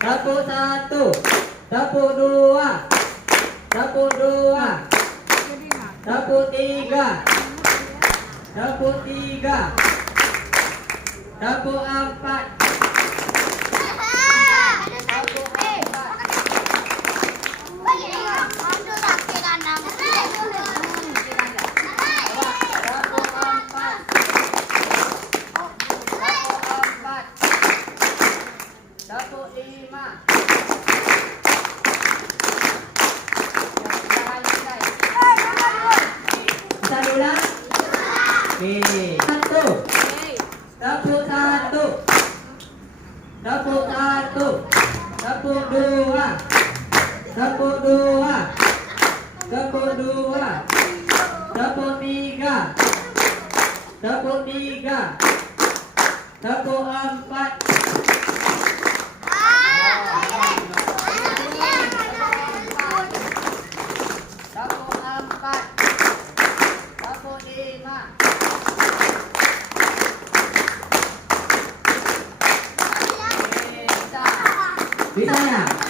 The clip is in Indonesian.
Tepuk satu. Tepuk dua. Tepuk dua. Tepuk tiga. Tepuk tiga. Tepuk empat. Tepuk lima. Bisa ulang? Satu. Tepuk satu. Tepuk satu. Tepuk dua. Tepuk dua. Tepuk dua. Tepuk tiga. Tepuk tiga. Tepuk empat. Tepuk empat. Tepuk lima. Bisa ya?